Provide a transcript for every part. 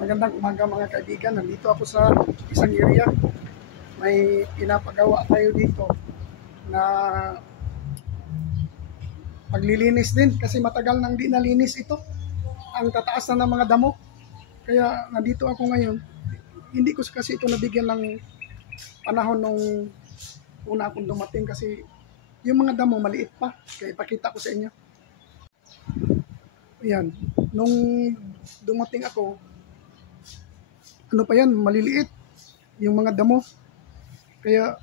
Magandang umaga mga kaibigan. Nandito ako sa isang area. May pinapagawa tayo dito na paglilinis din kasi matagal nang di nalinis ito. Ang tataas na ng mga damo. Kaya nandito ako ngayon. Hindi ko kasi ito nabigyan ng panahon nung una akong dumating kasi yung mga damo maliit pa. Kaya ipakita ko sa inyo. Ayan. Nung dumating ako, ano pa yan, maliliit yung mga damo. Kaya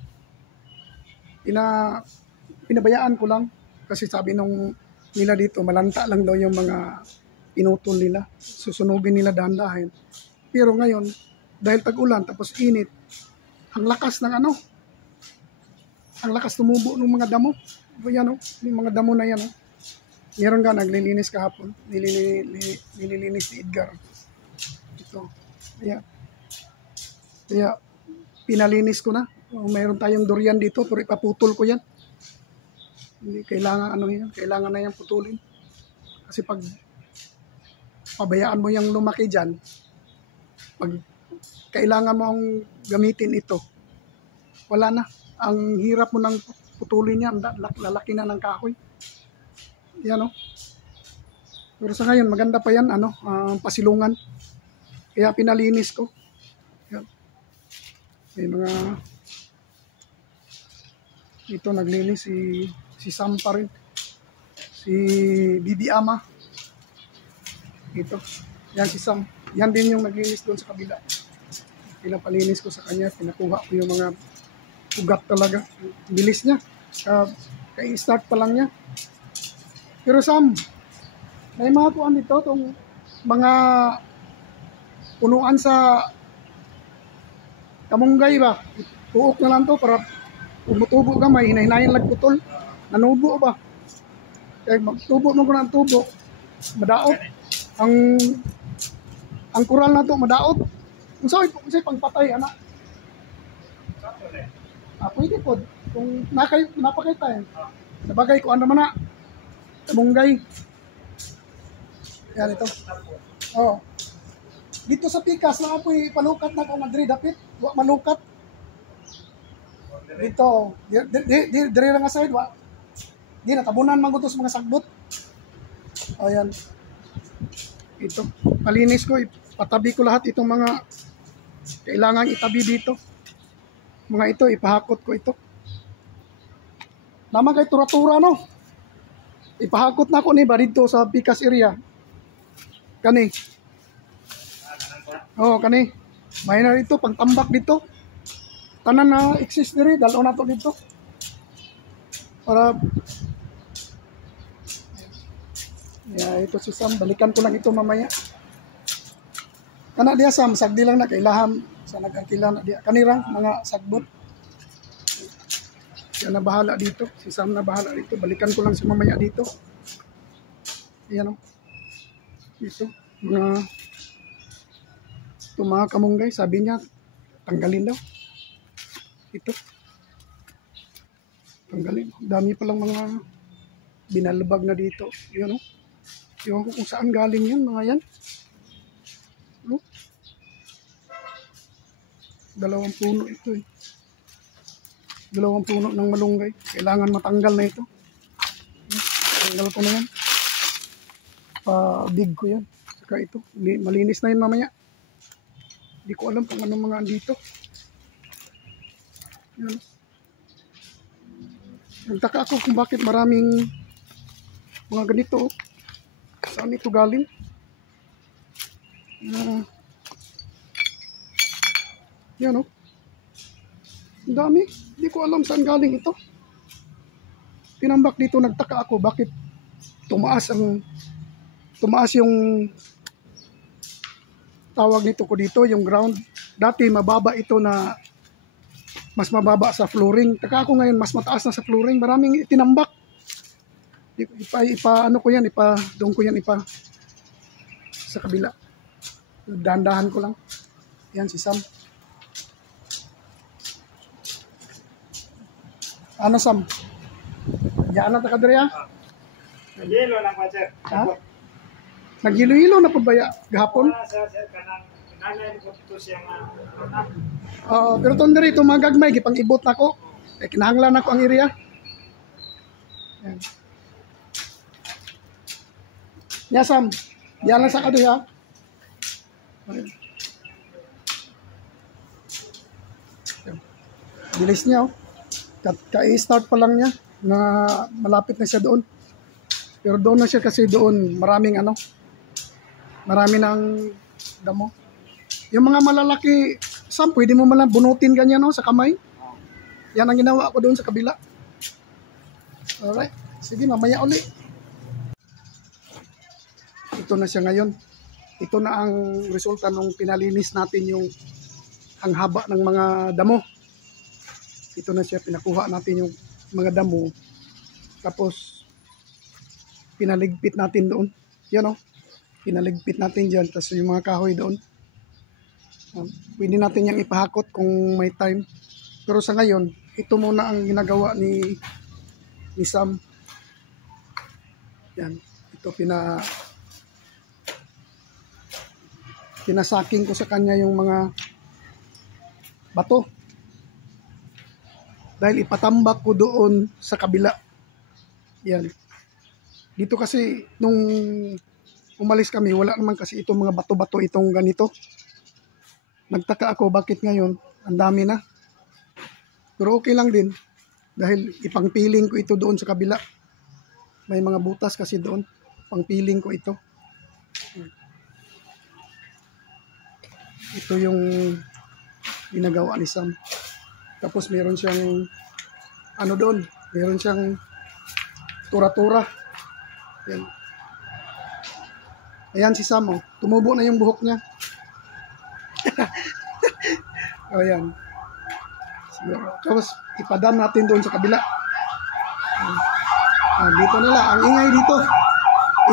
pinabayaan ko lang kasi sabi nung nila dito, malanta lang daw yung mga pinutol nila. Susunugin nila dahan-dahan. Pero ngayon, dahil tag-ulan tapos init, ang lakas ng ang lakas tumubo ng mga damo. Yan yung mga damo na yan. Meron ka naglilinis kahapon. Nililinis ni Edgar. Ito. Kaya pinalinis ko na. Mayroon tayong durian dito pero ipaputol ko yan. Hindi kailangan yan. Kailangan na yan putulin. Kasi pag pabayaan mo yung lumaki dyan, pag kailangan mo ang gamitin ito, wala na. Ang hirap mo nang putulin yan. Lalaki na ng kahoy. Yan Pero sa ngayon, maganda pa yan, pasilungan. Kaya pinalinis ko. Yan. May mga ito naglinis si Sam pa rin. Si Bibi Ama. Ito. Yan si Sam. Yan din yung naglinis doon sa kabila. Pinapalinis ko sa kanya. Pinakuha ko yung mga ugat talaga. Bilis niya. Kaya-start pa lang niya. Pero Sam, may mga kuan dito itong mga punuan sa kamunggay ba? Tuok na lang to para tumutubo ka, may hinahinayan lang putol. Nanubo ba? Kaya magtubo mo ko ng tubo. Madaot. Ang kural na to, madaot. Kung sa'yo pangpatay, anak. Pwede po. Kung napakita yan. Nabagay ko ano man na. Kamunggay. Yan ito. Dito sa pikas na apoy palukat na ko Madrid dapit. Wa malukat. Dito. Dire lang nga side wa. Di natabunan man gutos mga sagbot. Ayan. Ito. Palinis ko. Patabi ko lahat itong mga kailangan itabi dito. Mga ito ipahakot ko ito. Naman kay tura-tura Ipahakot na ako ni ba dito sa pikas area. Kani. Kani. May na dito, pangtambak dito. Tanan na exist diri, dalo na to dito. Para ito si Sam, balikan ko lang ito mamaya. Kana dia Sam, sagdi lang na kailaham sa nagangkila na dia. Kanirang mga sagbot. Siya na bahala dito. Si Sam na bahala dito. Balikan ko lang si mamaya dito. Ayan Dito. Mga kamunggay. Sabi niya, tanggalin daw. Ito. Tanggalin. Dami palang mga binalabag na dito. Ayan Ewan ko kung saan galing yan. Mga yan. Dalawang puno ito Dalawang puno ng malunggay. Kailangan matanggal na ito. Tanggal ko na yan. Pa-dig ko yan. Saka ito. Malinis na yun mamaya. Hindi ko alam kung anong mga andito. Yan. Nagtaka ako kung bakit maraming mga ganito. Saan ito galing? Yan Ang dami. Hindi ko alam saan galing ito. Tinambak dito, nagtaka ako bakit tumaas yung tawag nito ko dito, yung ground. Dati mababa ito na mas mababa sa flooring. Taka ako ngayon mas mataas na sa flooring. Maraming tinambak. Doon ko yan sa kabila. Dahan-dahan ko lang. Yan si Sam. Ano Sam? Diyan na takadriya? Naghilo lang pa, sir. Ha? Naghilo-hilo na po ba gahapon? Sir, kanang Pero itong diri, itong mga gagmay, gipang ibot na ko. Kinahanglan ako ang area. Yan. Sam, yan lang sa kado ha. Bilis niya oh. Ka-start pa lang niya na malapit na siya doon. Pero doon na siya kasi doon maraming marami ng damo. Yung mga malalaki, Sam, pwede mo malang bunutin ganyan sa kamay. Yan ang ginawa ko doon sa kabila. Alright, sige mamaya uli. Ito na siya ngayon. Ito na ang resulta nung pinalinis natin yung ang haba ng mga damo. Ito na siya, pinakuha natin yung mga damo. Tapos, pinaligpit natin doon. Yan pinaligpit natin dyan. Tapos yung mga kahoy doon. Pwede natin yung ipahakot kung may time. Pero sa ngayon, ito muna ang ginagawa ni Sam. Yan. Ito pinasaking ko sa kanya yung mga bato. Dahil ipatambak ko doon sa kabila. Yan. Dito kasi, nung umalis kami, wala naman kasi itong mga bato-bato itong ganito. Nagtaka ako bakit ngayon, ang dami na. Pero okay lang din. Dahil ipangpiling ko ito doon sa kabila. May mga butas kasi doon. Pangpiling ko ito. Ito yung ginagawa ni Sam. Tapos meron siyang doon, meron siyang tura-tura. Yan. Ayan si Sam, tumubo na yung buhok niya. Ayan. Tapos ipadam natin doon sa kabila. Dito nila, ang ingay dito.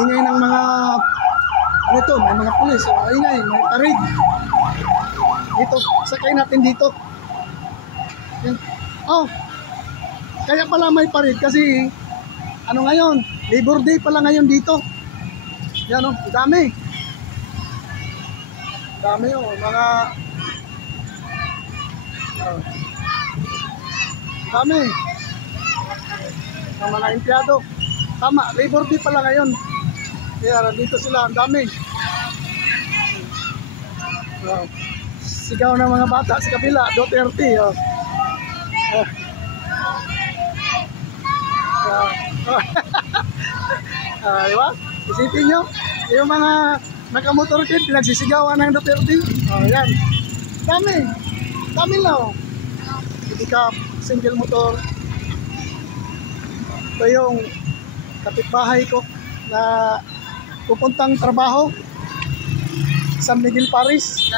Ingay ng mga may mga pulis. Ingay, may parade. Dito, sakay natin dito. Yan. Kaya pala may parade kasi ngayon, Labor Day pala ngayon dito. Yan dami. Dami mga dami. Ang mga empleyado. Tama, Labor Day pala ngayon. Kaya dito sila, ang dami. Sigaw ng mga bata sa kabila, Duterte. Diba? Isipin nyo, yung mga nakamotorkid, pinagsisigawan ng Duterte. Yan. Dami lang. Hindi ka single motor. Ito yung kapitbahay ko na pupuntang trabaho. San Miguel Paris.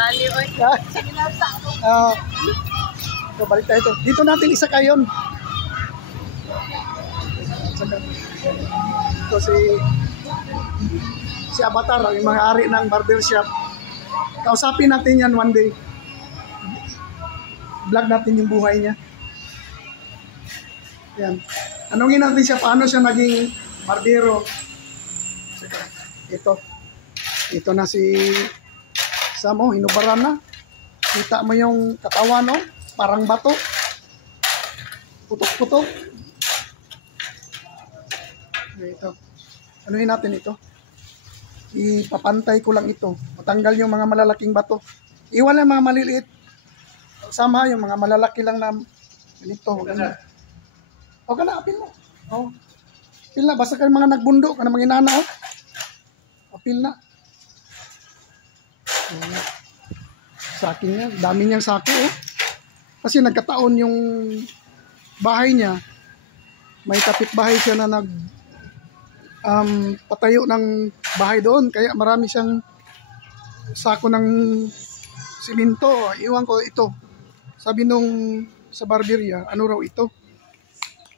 So, balik tayo ito. Dito natin isa kayon. Ito si Avatar, yung mga ari ng barbershop. Kausapin natin yan one day. Vlog natin yung buhay niya. Yan. Anongin natin siya paano siya naging barbero. Ito na si Samo, hinubaran na. Kita mo yung katawan, parang bato. Putok-putok. Ito. Anuhin natin ito. Ipapantay ko lang ito. Matanggal yung mga malalaking bato. Iwan lang mga maliliit. Sama yung mga malalaki lang na ganito. O ka na, apil mo. Apil na. Basta kayo mga nagbundo. Ka na mga inana. Apil na. Saki niya. Dami niyang sako. Kasi nagkataon yung bahay niya. May kapitbahay siya na patayo ng bahay doon. Kaya marami siyang sako ng simento. Iwan ko ito. Sabi nung sa barberia, ano raw ito?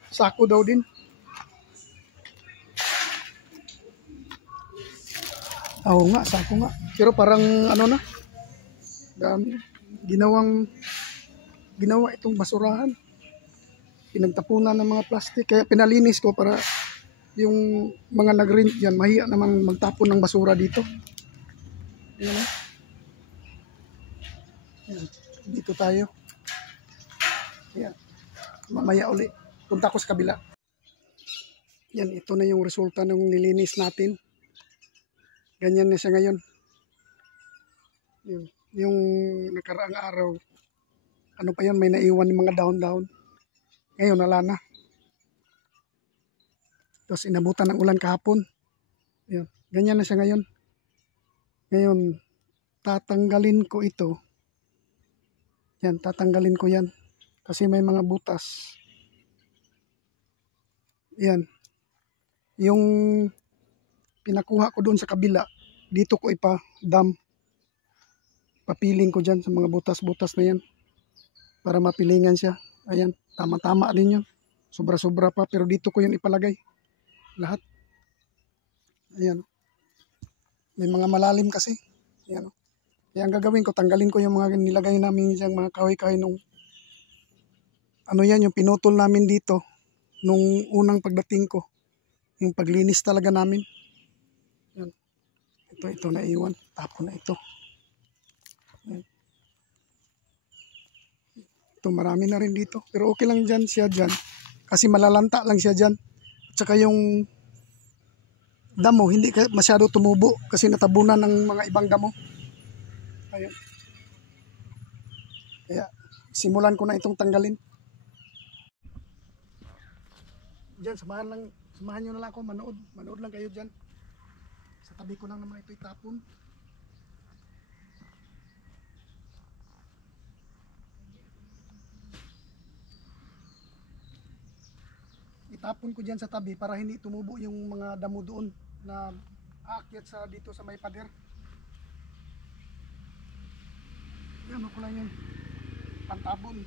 Sako daw din. Oo nga, sako nga. Pero parang dami. Ginawa itong basurahan. Pinagtapunan ng mga plastic. Kaya pinalinis ko para yung mga nag-rent dyan, mahiya naman magtapon ng basura dito. Ayan. Yan. Dito tayo. Yan. Mamaya uli. Punta ko sa kabila. Yan, ito na yung resulta ng nilinis natin. Ganyan na siya ngayon. Yung nakaraang araw, ano pa yun, may naiwan ng mga dahon-dahon. Ngayon, wala na. Tapos inabutan ng ulan kahapon. Yan. Ganyan na siya ngayon. Ngayon, tatanggalin ko ito. Yan, tatanggalin ko yan. Kasi may mga butas. Yan. Yung pinakuha ko doon sa kabila, dito ko ipa-dam. Papiling ko dyan sa mga butas-butas na yan. Para mapilingan siya. Ayan, tama-tama din yun. Sobra-sobra pa, pero dito ko yun ipalagay. Lahat. Ayan. May mga malalim kasi. Ayan. Kaya ang gagawin ko, tanggalin ko yung mga nilagay namin yung mga kahoy-kahoy nung ano yan, yung pinutol namin dito nung unang pagdating ko. Yung paglinis talaga namin. Yan. Ito na iwan. Tapon na ito. Yan. Ito marami na rin dito. Pero okay lang dyan siya dyan. Kasi malalanta lang siya dyan. At saka yung damo, hindi masyado tumubo. Kasi natabunan ng mga ibang damo. Ayan. Kaya simulan ko na itong tanggalin. Diyan, samahan nyo na lang ako manood. Manood lang kayo dyan. Sa tabi ko lang naman ito itapon. Itapon ko dyan sa tabi para hindi tumubo yung mga damo doon na aakyat sa dito sa may pader. Yan, ako lang yun. Pantabon.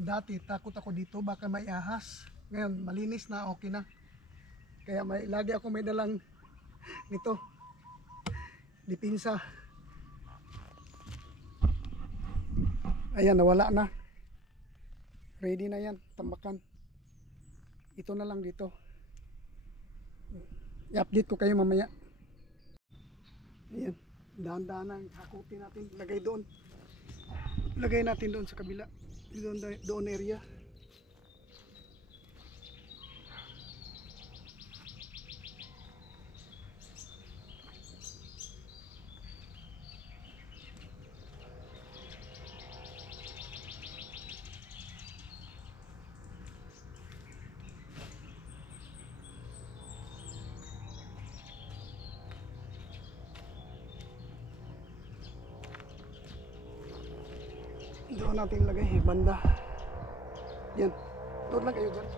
Dati takot ako dito baka may ahas. Ngayon malinis na, okay na. Kaya lagi ako may dalang nito, dipinsa. Ayan, nawala na. Ready na yan, tambakan. Ito na lang dito. I-update ko kayo mamaya. Ayan, dahan-dahan ang hakutin natin. Lagay doon. Lagay natin doon sa kabila. Doon area. Doon natin lagay, banda. Yan. Doon lang kayo dyan.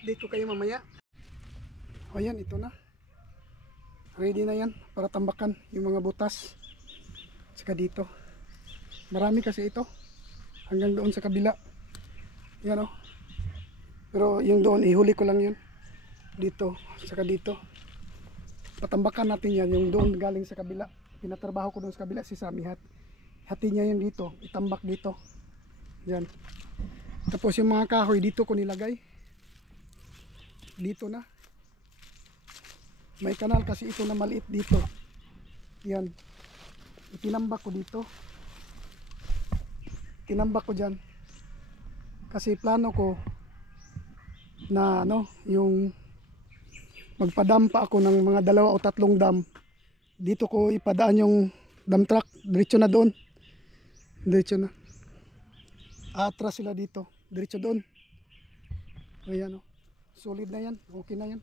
update ko kayo mamaya. O yan, ito na. Ready na yan para tambakan yung mga butas. Saka dito. Marami kasi ito. Hanggang doon sa kabila. Yan o. Pero yung doon, ihuli ko lang yun. Dito. Saka dito. Patambakan natin yan. Yung doon galing sa kabila. Pinatrabaho ko doon sa kabila si Sammy. Hati niya yun dito. Itambak dito. Yan. Tapos yung mga kahoy dito ko nilagay. Dito na. May kanal kasi ito na maliit dito. Yan. Itinambak ko dito. Tinambak ko dyan. Kasi plano ko na yung magpadampa ako ng mga 2 o 3 dam. Dito ko ipadaan yung dump truck. Diretso na doon. Diretso na. Atras sila dito. Diretso doon. Ayan o. Solid na yan. Okay na yan.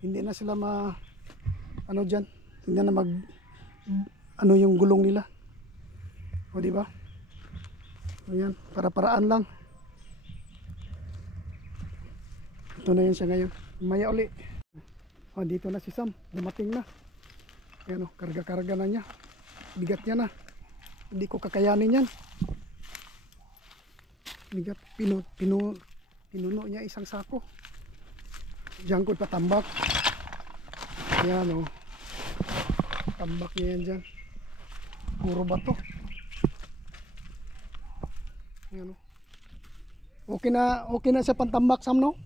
Hindi na sila dyan. Hindi na yung gulong nila. O di ba? Ayan, para-paraan lang. Ito na yan siya ngayon. Maya uli. O dito na si Sam, dumating na. Ayan o, karga-karga na niya. Bigat niya na. Hindi ko kakayanin yan. Bigat, pinuno niya isang sako. Diyan ko patambak. Ayan o. Tambak niya yan dyan. Puro bato. Ayan o. Okay na sa pantambak, Sam, no?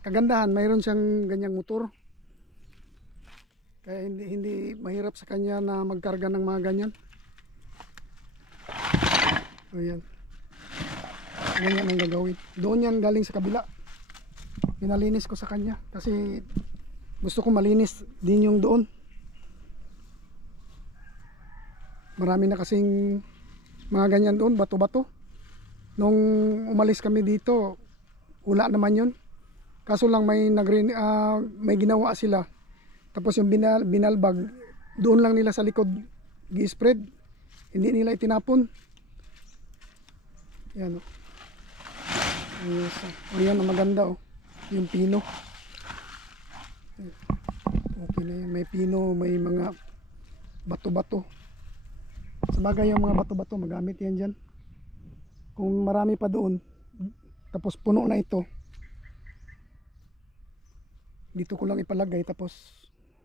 Kagandahan, mayroon siyang ganyang motor. Kaya hindi mahirap sa kanya na magkarga ng mga ganyan. Ayan. Ganyan ang gagawin. Doon yan galing sa kabila. Pinalinis ko sa kanya kasi gusto ko malinis din yung doon. Marami na kasing mga ganyan doon, bato-bato. Nung umalis kami dito, wala naman yun. Kaso lang may ginawa sila. Tapos yung binalbag, doon lang nila sa likod gi-spread. Hindi nila itinapon. Yan o. Yes. Ayan ang maganda o. Yung pino. Okay na yan. May pino, may mga bato-bato. Sabagay yung mga bato-bato, magamit yan dyan. Kung marami pa doon, tapos puno na ito, dito ko lang ipalagay, tapos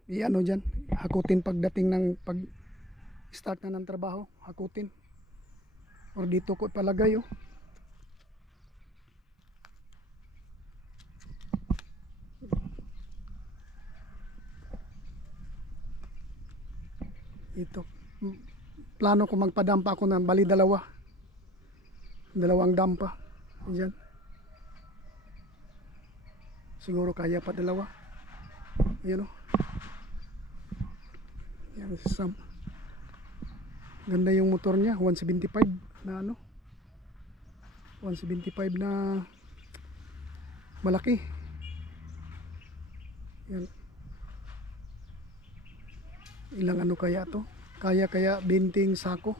i-ano dyan, hakutin pagdating ng pag-start na ng trabaho, hakutin. Or dito ko ipalagay o. Ito. Plano ko magpadampa ako ng bali 2. 2 dampa. Diyan. Siguro kaya pa 2. Ayan o. Yan, Sam. Ganda yung motor niya. 175 na 175 na malaki. Yan. Ilang kaya to? Kaya 20 sako.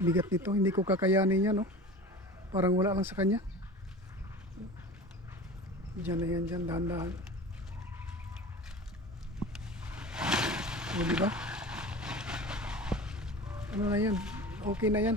Bigat nito, hindi ko kakayanin yan, no? Parang wala lang sa kanya. Diyan na yan, dyan, dahan-dahan. O, diba? Ano na yan? Okay na yan.